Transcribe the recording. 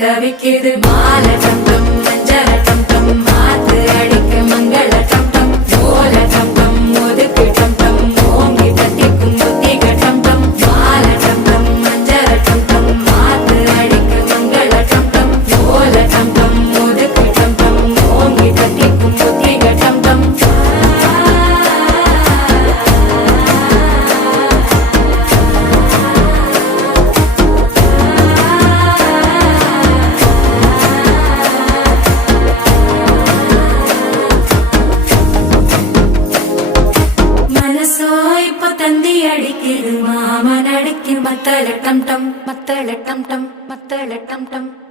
தவிக்குது மால டம் டம் மஞ்சள டம் டம் மாத்து அடிக்க மங்கள டம் டம் ஓல டம் டம் ஒதுக்கு டம் டம் ஓங்கி தட்டிக்கும் புத்திக டம் டம் மால டம் டம் மஞ்சள டம் டம் மாத்து அடிக்க மங்கள டம் டம் ஓல டம் டம் ஒதுக்கு டம் டம் ஓங்கி தட்டிக்கும் புத்திக டம் டம் தந்தி அடிக்குது மாமன் அடிக்கு மத்தள டம் டம் மத்தள டம் டம் மத்தள டம் டம்